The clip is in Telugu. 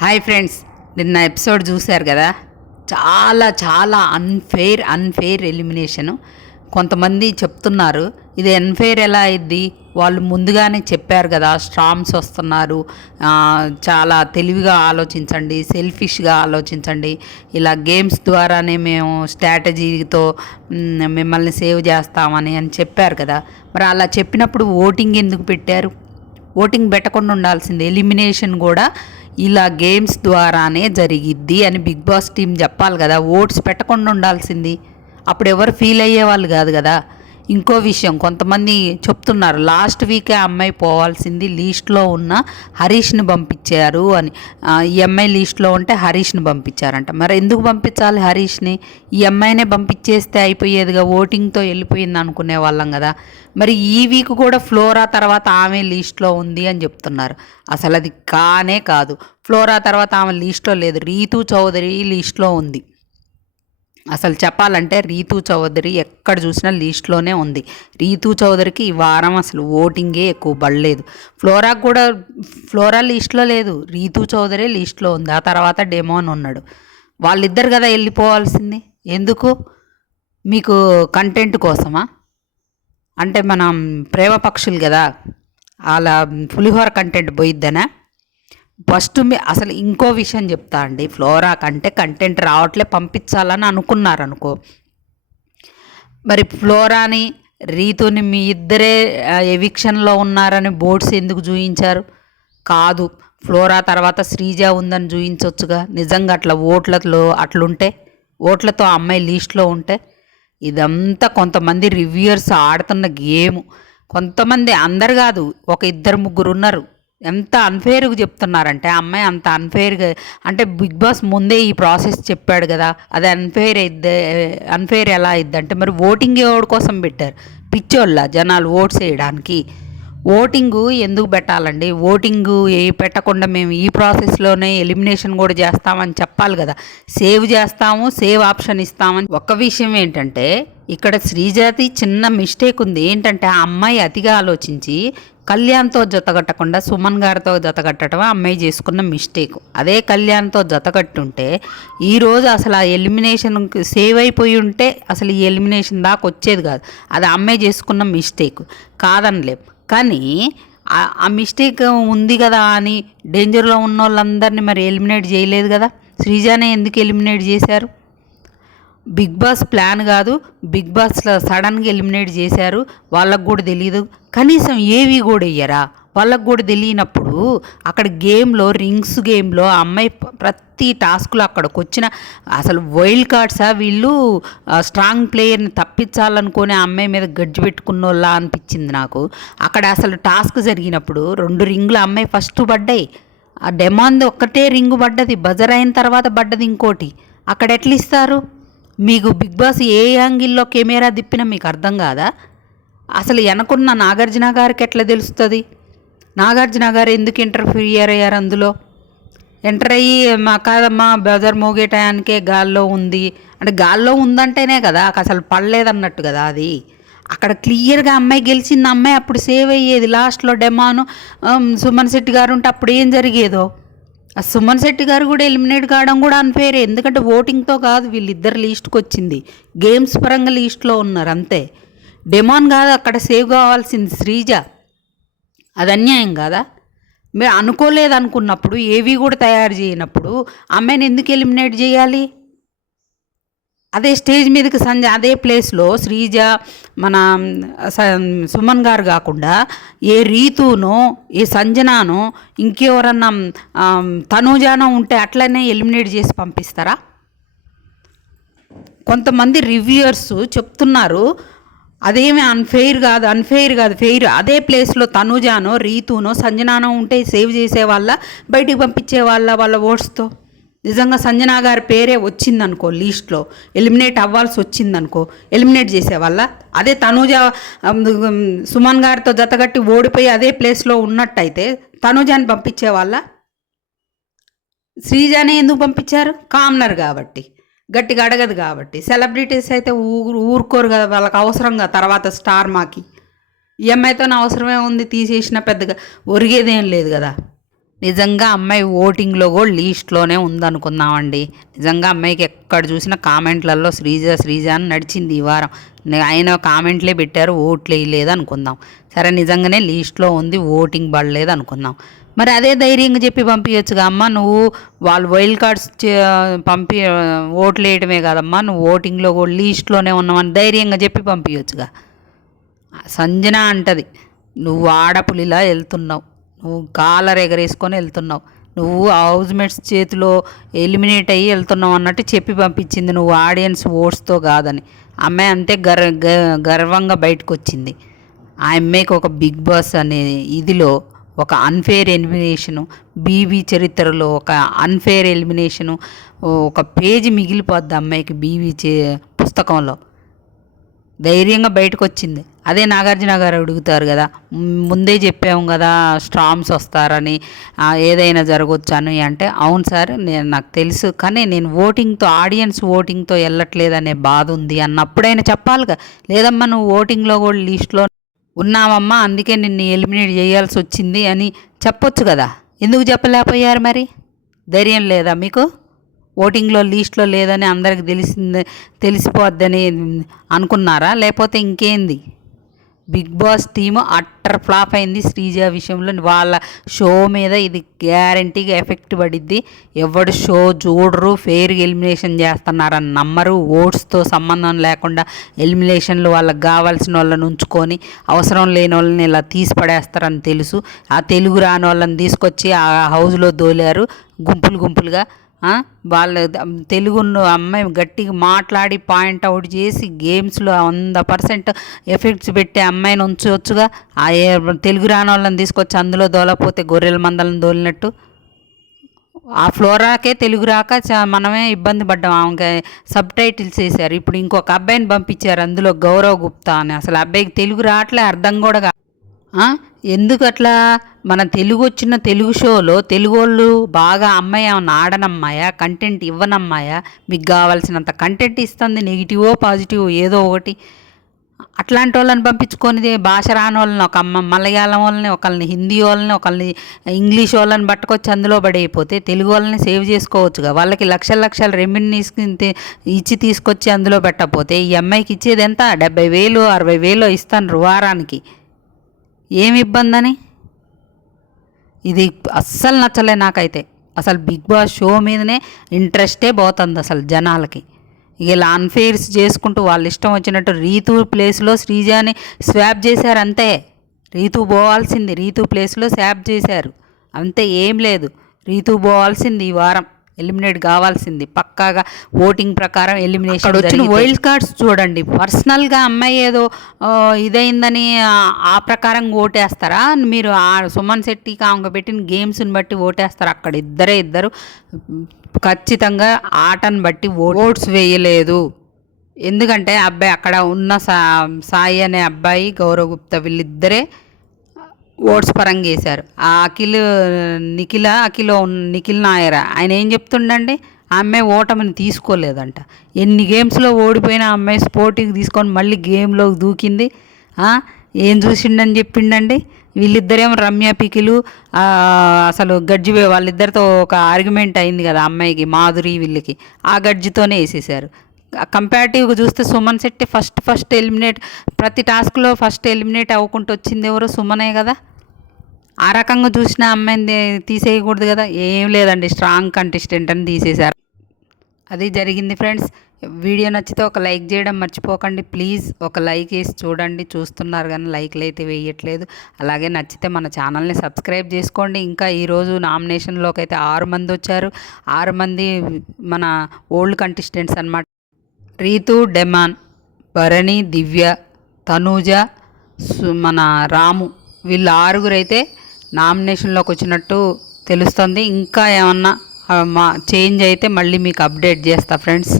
హాయ్ ఫ్రెండ్స్, నిన్న ఎపిసోడ్ చూశారు కదా. చాలా చాలా అన్ఫెయిర్ ఎలిమినేషను. కొంతమంది చెప్తున్నారు ఇది అన్ఫెయిర్ ఎలా అయింది, వాళ్ళు ముందుగానే చెప్పారు కదా స్ట్రామ్స్ వస్తున్నారు, చాలా తెలివిగా ఆలోచించండి, సెల్ఫిష్గా ఆలోచించండి, ఇలా గేమ్స్ ద్వారానే మేము స్ట్రాటజీతో మిమ్మల్ని సేవ్ చేస్తామని చెప్పారు కదా. మరి అలా చెప్పినప్పుడు ఓటింగ్ ఎందుకు పెట్టారు? ఓటింగ్ పెట్టకుండా ఉండాల్సింది. ఎలిమినేషన్ కూడా ఇలా గేమ్స్ ద్వారానే జరిగిద్ది అని బిగ్ బాస్ టీం చెప్పాలి కదా. ఓట్స్ పెట్టకుండా ఉండాల్సింది. అప్పుడు ఎవరు ఫీల్ అయ్యేవాళ్ళు కాదు కదా. ఇంకో విషయం, కొంతమంది చెప్తున్నారు లాస్ట్ వీకే అమ్మాయి పోవాల్సింది, లీస్ట్లో ఉన్న హరీష్ని పంపించారు అని. ఈ అమ్మాయి లీస్ట్లో ఉంటే హరీష్ని పంపించారంట. మరి ఎందుకు పంపించాలి హరీష్ని? ఈ అమ్మాయినే పంపించేస్తే అయిపోయేదిగా, ఓటింగ్తో వెళ్ళిపోయింది అనుకునే వాళ్ళం కదా. మరి ఈ వీక్ కూడా ఫ్లోరా తర్వాత ఆమె లీస్ట్లో ఉంది అని చెప్తున్నారు. అసలు అది కానే కాదు. ఫ్లోరా తర్వాత ఆమె లీస్ట్లో లేదు, రీతూ చౌదరి లీస్ట్లో ఉంది. అసలు చెప్పాలంటే రీతూ చౌదరి ఎక్కడ చూసినా లీస్ట్లోనే ఉంది. రీతూ చౌదరికి ఈ వారం అసలు ఓటింగే ఎక్కువ పడలేదు. ఫ్లోరాకు కూడా ఫ్లోరా లీస్ట్లో లేదు, రీతూ చౌదరి లీస్ట్లో ఉంది. ఆ తర్వాత డెమోన్ ఉన్నాడు. వాళ్ళిద్దరు కదా వెళ్ళిపోవాల్సింది. ఎందుకు? మీకు కంటెంట్ కోసమా? అంటే మనం ప్రేమ పక్షులు కదా, అలా పులిహోర కంటెంట్ పోయిద్దనా? ఫస్ట్ అసలు ఇంకో విషయం చెప్తా అండి. ఫ్లోరా కంటే కంటెంట్ రావట్లే, పంపించాలని అనుకున్నారనుకో, మరి ఫ్లోరాని రీతుని మీ ఇద్దరే ఎవిక్షన్లో ఉన్నారని బోర్డ్స్ ఎందుకు చూయించారు? కాదు, ఫ్లోరా తర్వాత శ్రీజ ఉందని చూయించవచ్చుగా. నిజంగా అట్లా ఓట్లతో అట్లుంటే, ఓట్లతో అమ్మాయి లీస్ట్లో ఉంటే. ఇదంతా కొంతమంది రివ్యూయర్స్ ఆడుతున్న గేము. కొంతమంది, అందరు కాదు, ఒక ఇద్దరు ముగ్గురు ఉన్నారు. ఎంత అన్ఫేర్గా చెప్తున్నారంటే అమ్మాయి అంత అన్ఫేర్గా, అంటే బిగ్ బాస్ ముందే ఈ ప్రాసెస్ చెప్పాడు కదా, అది అన్ఫేర్ ఎలా అయిద్ది అంటే, మరి ఓటింగ్ ఎవరి కోసం పెట్టారు? పిచ్చోళ్ళ జనాలు ఓట్స్ వేయడానికి. ఓటింగు ఎందుకు పెట్టాలండి? ఓటింగు పెట్టకుండా మేము ఈ ప్రాసెస్లోనే ఎలిమినేషన్ కూడా చేస్తామని చెప్పాలి కదా. సేవ్ చేస్తాము, సేవ్ ఆప్షన్ ఇస్తామని. ఒక్క విషయం ఏంటంటే, ఇక్కడ శ్రీజాతి చిన్న మిస్టేక్ ఉంది. ఏంటంటే ఆ అమ్మాయి అతిగా ఆలోచించి కళ్యాణ్తో జతగట్టకుండా సుమన్ గారితో జతగట్టడం అమ్మాయి చేసుకున్న మిస్టేక్. అదే కళ్యాణ్తో జతగట్టుంటే ఈరోజు అసలు ఆ ఎలిమినేషన్ సేవ్ అయిపోయి ఉంటే అసలు ఈ ఎలిమినేషన్ దాకా వచ్చేది కాదు. అది అమ్మాయి చేసుకున్న మిస్టేక్ కాదనిలేం. కానీ ఆ మిస్టేక్ ఉంది కదా అని డేంజర్లో ఉన్న వాళ్ళందరినీ మరి ఎలిమినేట్ చేయలేదు కదా. శ్రీజానే ఎందుకు ఎలిమినేట్ చేశారు? బిగ్ బాస్ ప్లాన్ కాదు, బిగ్ బాస్లో సడన్గా ఎలిమినేట్ చేశారు. వాళ్ళకు కూడా తెలియదు, కనీసం ఏవి కూడా ఇయ్యరా? వాళ్ళకు కూడా తెలియనప్పుడు అక్కడ గేమ్లో, రింగ్స్ గేమ్లో అమ్మాయి ప్రతి టాస్క్లో అక్కడికి వచ్చిన అసలు వైల్డ్ కార్డ్సా వీళ్ళు? స్ట్రాంగ్ ప్లేయర్ని తప్పించాలనుకునే అమ్మాయి మీద గడ్జి పెట్టుకున్న వాళ్ళ అనిపించింది నాకు. అక్కడ అసలు టాస్క్ జరిగినప్పుడు 2 రింగులు అమ్మాయి ఫస్ట్ పడ్డాయి. ఆ డెమాండ్ ఒక్కటే రింగు పడ్డది, బజర్ అయిన తర్వాత పడ్డది ఇంకోటి. అక్కడ ఎట్లా ఇస్తారు మీకు? బిగ్ బాస్ ఏ యాంగిల్లో కెమెరా తిప్పినా మీకు అర్థం కాదా? అసలు వెనకున్న నాగార్జున గారికి ఎట్లా తెలుస్తుంది? నాగార్జున గారు ఎందుకు ఇంటర్ఫియర్ అయ్యారు అందులో? ఎంటర్ అయ్యి మా కాదమ్మా బజర్ మోగే టయానికే గాల్లో ఉంది అంటే, గాల్లో ఉందంటేనే కదా అసలు పడలేదన్నట్టు కదా. అది అక్కడ క్లియర్గా అమ్మాయి గెలిచింది. అమ్మాయి అప్పుడు సేవ్ అయ్యేది. లాస్ట్లో డెమాను సుమన్ శెట్టి గారు ఉంటే అప్పుడు ఏం జరిగేదో. ఆ సుమన్ శెట్టి గారు కూడా ఎలిమినేట్ కావడం కూడా అన్ఫేరే. ఎందుకంటే ఓటింగ్తో కాదు, వీళ్ళిద్దరు లీస్ట్కి వచ్చింది, గేమ్స్ పరంగా లీస్ట్లో ఉన్నారు అంతే. డెమాన్ కాదు అక్కడ సేవ్ కావాల్సింది, శ్రీజ. అది అన్యాయం కాదా? మీరు అనుకోలేదు అనుకున్నప్పుడు, ఏవి కూడా తయారు చేయనప్పుడు అమ్మాయిని ఎందుకు ఎలిమినేట్ చేయాలి? అదే స్టేజ్ మీదకి అదే ప్లేస్లో శ్రీజ, మన సుమన్ గారు కాకుండా ఏ రీతునో, ఏ సంజనానో, ఇంకెవరన్నా తనూజానో ఉంటే అట్లనే ఎలిమినేట్ చేసి పంపిస్తారా? కొంతమంది రివ్యూయర్స్ చెప్తున్నారు అదేమి అన్ఫెయిర్ కాదు, ఫెయిర్. అదే ప్లేస్లో తనూజానో, రీతునో, సంజనానో ఉంటే సేవ్ చేసే వాళ్ళ, బయటికి పంపించే వాళ్ళ ఓట్స్తో. నిజంగా సంజనా గారి పేరే వచ్చిందనుకో లీస్ట్లో, ఎలిమినేట్ అవ్వాల్సి వచ్చిందనుకో, ఎలిమినేట్ చేసేవాళ్ళ. అదే తనూజ సుమన్ గారితో జతగట్టి ఓడిపోయి అదే ప్లేస్లో ఉన్నట్టయితే తనూజాని పంపించేవాళ్ళ. శ్రీజానే ఎందుకు పంపించారు? కామనర్ కాబట్టి, గట్టిగా అడగదు కాబట్టి. సెలబ్రిటీస్ అయితే ఊరుకోరు కదా, వాళ్ళకి అవసరంగా తర్వాత స్టార్ మాకి. ఈఎంఐతో అవసరమే ఉంది, తీసేసిన పెద్దగా ఒరిగేదేం లేదు కదా. నిజంగా అమ్మాయి ఓటింగ్లో కూడా లీస్ట్లోనే ఉందనుకుందామండి. నిజంగా అమ్మాయికి ఎక్కడ చూసినా కామెంట్లలో శ్రీజ శ్రీజ అని నడిచింది ఈ వారం. ఆయన కామెంట్లే పెట్టారు, ఓట్లు వేయలేదు అనుకుందాం. సరే నిజంగానే లీస్ట్లో ఉంది, ఓటింగ్ పడలేదు అనుకుందాం. మరి అదే ధైర్యంగా చెప్పి పంపించచ్చుగా, అమ్మ నువ్వు వాళ్ళు వైల్డ్ కార్డ్స్ ఓట్లు వేయటమే కాదమ్మా, నువ్వు ఓటింగ్లో కూడా లీస్ట్లోనే ఉన్నామని ధైర్యంగా చెప్పి పంపించచ్చుగా. సంజన అంటది, నువ్వు ఆడపులిలా వెళ్తున్నావు, నువ్వు కాలర్ ఎగరేసుకొని వెళ్తున్నావు, నువ్వు హౌస్మేట్స్ చేతిలో ఎలిమినేట్ అయ్యి వెళ్తున్నావు అన్నట్టు చెప్పి పంపించింది, నువ్వు ఆడియన్స్ ఓట్స్తో కాదని. అమ్మాయి అంతే గర్వంగా బయటకు వచ్చింది. ఆ అమ్మాయికి ఒక బిగ్ బాస్ అనే ఇదిలో ఒక అన్ఫేర్ ఎలిమినేషను, బీబీ చరిత్రలో ఒక అన్ఫేర్ ఎలిమినేషను, ఒక పేజీ మిగిలిపోద్ది అమ్మాయికి బీబీ పుస్తకంలో. ధైర్యంగా బయటకు వచ్చింది. అదే నాగార్జున గారు అడుగుతారు కదా, ముందే చెప్పాము కదా స్ట్రామ్స్ వస్తారని, ఏదైనా జరగవచ్చు అని. అంటే అవును సార్ నాకు తెలుసు, కానీ నేను ఓటింగ్తో ఆడియన్స్ ఓటింగ్తో వెళ్ళట్లేదనే బాధ ఉంది అన్నప్పుడైనా చెప్పాలిగా. లేదమ్మా నువ్వు ఓటింగ్లో కూడా లిస్ట్లో ఉన్నావమ్మా, అందుకే నిన్ను ఎలిమినేట్ చేయాల్సి వచ్చింది అని చెప్పొచ్చు కదా. ఎందుకు చెప్పలేకపోయారు మరి? ధైర్యం లేదా మీకు? ఓటింగ్లో లీస్ట్లో లేదని అందరికి తెలిసిపోద్దని అనుకున్నారా, లేకపోతే ఇంకేంది? Bigg Boss team utter flop అయింది శ్రీజ విషయంలో. వాళ్ళ షో మీద ఇది గ్యారంటీగా ఎఫెక్ట్ పడిద్ది. ఎవడు షో చూడరు, ఫెయిర్ ఎలిమినేషన్ చేస్తున్నారని నమ్మరు, ఓట్స్తో సంబంధం లేకుండా ఎలిమినేషన్లు వాళ్ళకి కావాల్సిన వాళ్ళని ఉంచుకొని అవసరం లేని వాళ్ళని ఇలా తీసి పడేస్తారని తెలుసు. ఆ తెలుగు రాని వాళ్ళని తీసుకొచ్చి ఆ హౌస్లో దోలారు గుంపులుగా. వాళ్ళ తెలుగు అమ్మాయి గట్టిగా మాట్లాడి పాయింట్అవుట్ చేసి గేమ్స్లో 100% ఎఫెక్ట్స్ పెట్టే అమ్మాయిని ఉంచవచ్చుగా. ఆ తెలుగు రాని వాళ్ళని తీసుకొచ్చి అందులో దోలపోతే గొర్రెల మందలను దోలినట్టు. ఆ ఫ్లోరాకే తెలుగు రాక మనమే ఇబ్బంది పడ్డాం. ఆమెకి సబ్ టైటిల్స్ వేశారు. ఇప్పుడు ఇంకొక అబ్బాయిని పంపించారు అందులో, గౌరవ్ గుప్తా అని. అసలు అబ్బాయికి తెలుగు రావట్లే, అర్థం కూడా. ఎందుకు అట్లా? మన తెలుగు వచ్చిన తెలుగు షోలో తెలుగు వాళ్ళు బాగా అమ్మాయి ఏమన్నా ఆడనమ్మాయా, కంటెంట్ ఇవ్వనమ్మాయా? మీకు కావాల్సినంత కంటెంట్ ఇస్తుంది, నెగిటివో పాజిటివ్ ఏదో ఒకటి. అట్లాంటి వాళ్ళని పంపించుకొని భాష రాని వాళ్ళని, ఒక మలయాళం వాళ్ళని, ఒకళ్ళని హిందీ వాళ్ళని, ఒకళ్ళని ఇంగ్లీష్ వాళ్ళని పట్టుకొచ్చి అందులో పడైపోతే తెలుగు వాళ్ళని సేవ్ చేసుకోవచ్చుగా. వాళ్ళకి లక్షల రెమ్యూనరీస్ ఇచ్చి తీసుకొచ్చి అందులో పెట్టకపోతే ఈ అమ్మాయికి ఇచ్చేది ఎంత? 70,000 60,000 ఇస్తాను వారానికి. ఏమి ఇబ్బంది అని? ఇది అస్సలు నచ్చలే నాకైతే. అసలు బిగ్ బాస్ షో మీదనే ఇంట్రెస్టే పోతుంది అసలు జనాలకి. ఇలా అన్ఫేర్స్ చేసుకుంటూ వాళ్ళ ఇష్టం వచ్చినట్టు రీతు ప్లేస్లో శ్రీజాని స్వాప్ చేశారు అంతే. రీతు పోవాల్సింది, రీతు ప్లేస్లో స్వాప్ చేశారు అంతే, ఏం లేదు. రీతు పోవాల్సింది ఈ వారం, ఎలిమినేట్ కావాల్సింది పక్కాగా. ఓటింగ్ ప్రకారం ఎలిమినేషన్ వచ్చిన వైల్డ్ కార్డ్స్ చూడండి. పర్సనల్గా అమ్మాయి ఏదో ఇదైందని ఆ ప్రకారం ఓటేస్తారా మీరు? ఆ సుమన్ శెట్టికి ఆమె పెట్టిన గేమ్స్ని బట్టి ఓటేస్తారు. అక్కడ ఇద్దరు ఖచ్చితంగా ఆటను బట్టి ఓట్స్ వేయలేదు. ఎందుకంటే అబ్బాయి అక్కడ ఉన్న సాయి అనే అబ్బాయి, గౌరవ్ గుప్తా వీళ్ళిద్దరే ఓట్స్ పరంగా వేశారు. ఆ నిఖిల్ నాయర్ ఆయన ఏం చెప్తుండండి, ఆ అమ్మాయి ఓటమిని తీసుకోలేదంట. ఎన్ని గేమ్స్లో ఓడిపోయిన ఆ అమ్మాయి స్పోర్టింగ్ తీసుకొని మళ్ళీ గేమ్లోకి దూకింది. ఏం చూసిండని చెప్పిండండి. వీళ్ళిద్దరేమో రమ్య పికిలు అసలు గడ్జి వాళ్ళిద్దరితో ఒక ఆర్గ్యుమెంట్ అయింది కదా అమ్మాయికి, మాధురి వీళ్ళకి, ఆ గడ్జితోనే వేసేసారు. కంపారిటివ్గా చూస్తే సుమన్ శెట్టి ఫస్ట్ ఎలిమినేట్, ప్రతి టాస్క్లో ఫస్ట్ ఎలిమినేట్ అవ్వకుంటూ వచ్చింది ఎవరు? సుమనే కదా. ఆ రకంగా చూసిన అమ్మాయిని తీసేయకూడదు కదా. ఏం లేదండి, స్ట్రాంగ్ కంటెస్టెంట్ అని తీసేశారు. అది జరిగింది ఫ్రెండ్స్. వీడియో నచ్చితే ఒక లైక్ చేయడం మర్చిపోకండి ప్లీజ్. ఒక లైక్ వేసి చూడండి, చూస్తున్నారు కానీ లైక్లు అయితే వేయట్లేదు. అలాగే నచ్చితే మన ఛానల్ని సబ్స్క్రైబ్ చేసుకోండి. ఇంకా ఈరోజు నామినేషన్లోకి అయితే 6 మంది వచ్చారు. 6 మంది మన ఓల్డ్ కంటెస్టెంట్స్ అన్నమాట. రీతు, డెమాన్, భరణి, దివ్య, తనూజ, మన రాము, వీళ్ళు 6 అయితే నామినేషన్లోకి వచ్చినట్టు తెలుస్తుంది. ఇంకా ఏమన్నా చేంజ్ అయితే మళ్ళీ మీకు అప్డేట్ చేస్తా ఫ్రెండ్స్.